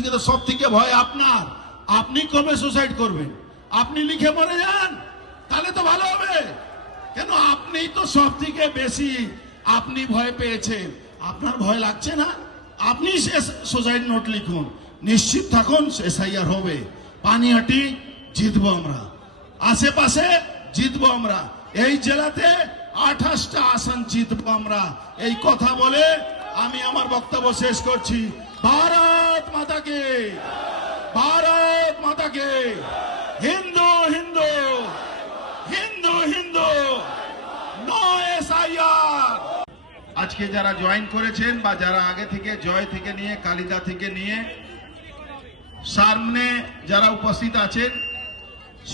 থেকে তো সব থেকে ভয় আপনার। আপনি কবে সুসাইড করবেন? আপনি লিখে মরে যান, তাহলে তো ভালো হবে। কেন আপনি তো সব থেকে বেশি আপনি ভয় পেয়েছেন। আপনার ভয় লাগছে না? আপনি সুসাইড নোট লিখুন। নিশ্চিত থাকুন, এসআইআর হবে। পানিহাটি জিতবো আমরা। আশেপাশে জিতবো আমরা। এই জেলাতে আঠাশটা আসন জিতবো আমরা। এই কথা বলে আমি আমার বক্তব্য শেষ করছি। মাতাকে ভারত মাতাকে হিন্দু হিন্দু হিন্দু হিন্দু নো এসআইআর আজকে যারা জয়েন করেছেন বা যারা আগে থেকে, জয় থেকে নিয়ে, কালিদা থেকে নিয়ে, সামনে যারা উপস্থিত আছেন,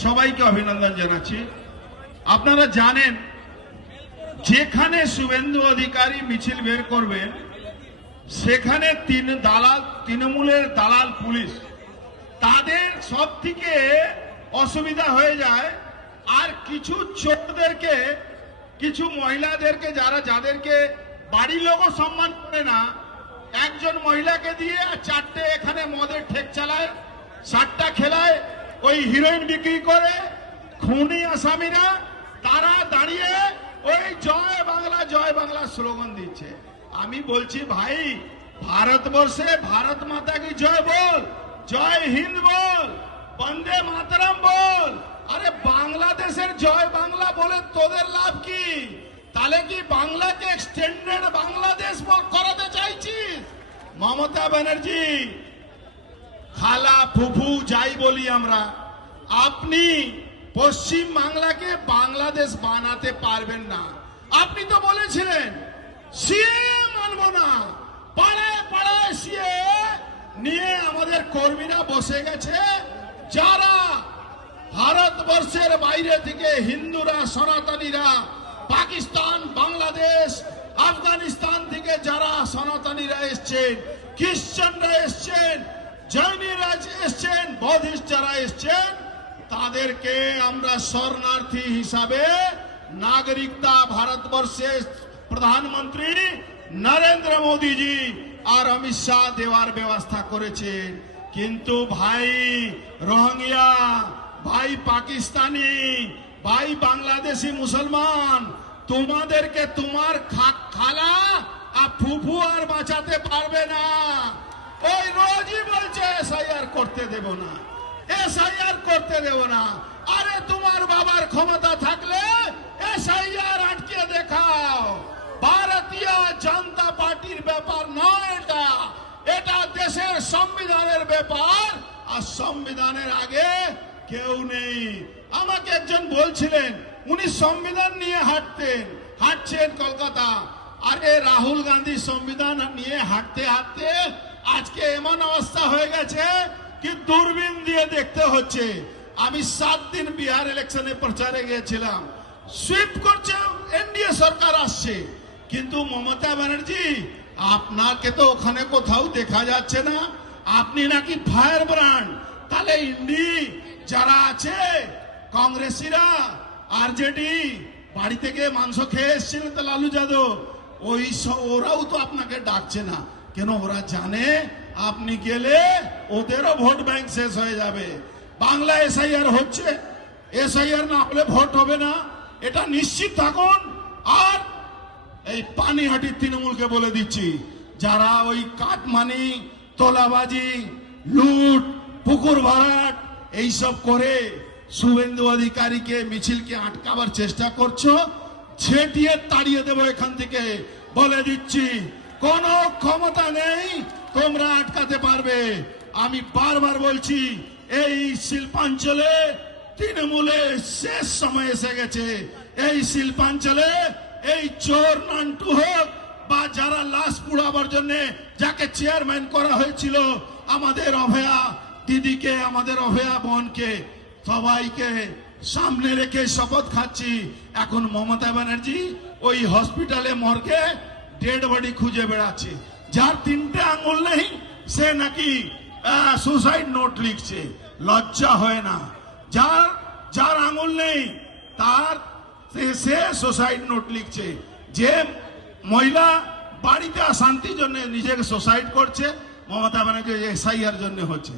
সবাইকে অভিনন্দন জানাচ্ছি। আপনারা জানেন, যেখানে শুভেন্দু অধিকারী মিছিল বের করবেন সেখানে তিন দালাল, তৃণমূলের দালাল পুলিশ। তাদের সব থেকে অসুবিধা হয়ে যায়, আর কিছু চোরদেরকে, কিছু মহিলাদেরকে যারা যাদেরকে বাড়ির লোকও সম্মান করে না, একজন মহিলাকে দিয়ে আর চারটে এখানে মদের ঠেক চালায়, সাতটা খেলায় ওই হিরোইন বিক্রি করে, খুনি আসামিরা, তারা দাঁড়িয়ে ওই জয় বাংলা জয় বাংলা স্লোগান দিচ্ছে। আমি বলছি ভাই ভারতবর্ষে ভারত মাতা কি জয় বল? জয় হিন্দ বল, বন্দে মাতরম বল। আরে বাংলাদেশের জয় বাংলা বলে তোদের লাভ কি? তাহলে কি বাংলাকে এক্সটেন্ডেড বাংলাদেশ বল- করাতে চাইছিস? মমতা ব্যানার্জি, খালা ফুফু যাই বলি আমরা, আপনি পশ্চিম বাংলাকে বাংলাদেশ বানাতে পারবেন না। আপনি তো বলেছিলেন সিএ মানব না। পাড়ায় পাড়ায় সিএ নিয়ে আমাদের কর্মীরা বসে গেছে। যারা ভারতবর্ষের বাইরে থেকে হিন্দুরা, সনাতনীরা, পাকিস্তান, বাংলাদেশ, আফগানিস্তান থেকে যারা সনাতনীরা এসছেন, খ্রিস্টানরা এসছেন জৈনীরা এসছেন বৌদ্ধিস্ট যারা এসছেন, তাদেরকে আমরা শরণার্থী হিসাবে নাগরিকতা ভারতবর্ষের প্রধানমন্ত্রী নরেন্দ্র মোদীজি আর অমিত শাহ দেওয়ার ব্যবস্থা করেছেন। কিন্তু ভাই রোহিঙ্গিয়া ভাই পাকিস্তানি, ভাই বাংলাদেশি মুসলমান, তোমাদেরকে তোমার খালা আর ফুফু আর বাঁচাতে পারবে না। ওই রোজই বলছে, এসআইআর করতে দেব না, এসআইআর করতে দেব না। আরে তোমার বাবার ক্ষমতা থাকলে এসআইআর আটকে দেখাও ভারতীয় জনতা পার্টির ব্যাপার নয় এটা এটা দেশের সংবিধানের ব্যাপার, আর সংবিধানের আগে কেউ নেই। আমাকে একজন বলছিলেন, উনি সংবিধান নিয়ে হাঁটতেন, হাঁটছেন কলকাতা। আরে, রাহুল গান্ধী সংবিধান নিয়ে হাঁটতে হাঁটতে আজকে এমন অবস্থা হয়ে গেছে কি দূরবীন দিয়ে দেখতে হচ্ছে। আমি সাত দিন বিহার ইলেকশনে প্রচারে গিয়েছিলাম। সুইপ করছে এনডিএ সরকার আসছে। কিন্তু মমতা ব্যানার্জি আপনাকে তো ওখানে কোথাও দেখা যাচ্ছে না। আপনি নাকি ফায়ার ব্র্যান্ড। তাহলে ইন্ডি যারা আছে, কংগ্রেসিরা, আরজেডি, বাড়ি থেকে মাংস খেয়ে এসেছিলেন তো লালু যাদব। ওই ওরাও তো আপনাকে ডাকছে না। কেন ওরা জানে? আপনি গেলে ওদেরও ভোট ব্যাংক শেষ হয়ে যাবে। বাংলা এসআইআর হচ্ছে। এসআইআর না হলে ভোট হবে না। এটা নিশ্চিত থাকুন। এই পানিহাটির তৃণমূলকে বলে দিচ্ছি, যারা ওই কাটমানি তোলাবাজি, লুট, পুকুর ভরাট, এইসব করে শুভেন্দু অধিকারীকে, মিছিলকে আটকাবার চেষ্টা করছ, ছেটিয়ে তাড়িয়ে দেবো এখান থেকে। বলে দিচ্ছি, কোনো ক্ষমতা নেই, তোমরা আটকাতে পারবে। আমি বারবার বলছি, এই শিল্পাঞ্চলে তৃণমূলের শেষ সময় এসে গেছে। এই শিল্পাঞ্চলে এই চোর নান্টু হোক বা যারা লাশ পুড়াবার জন্য যাকে চেয়ারম্যান করা হয়েছিল, আমাদের অভয়া দিদিকে, আমাদের অভয়া বোনকে সবাইকে সামনে রেখে শপথ খাচ্ছি। এখন মমতা ব্যানার্জি ওই হসপিটালে মর্গে ডেড বডি খুঁজে বেড়াচ্ছে। যার তিনটে আঙুল নেই, সে নাকি সুসাইড নোট লিখছে। লজ্জা হয় না। যার যার আঙুল নেই, তার সে- সোসাইড নোট লিখছে যে মহিলা বাড়িতে শান্তির জন্য নিজেকে সোসাইড করছে মমতা ব্যানার্জি এসআইআর জন্য হচ্ছে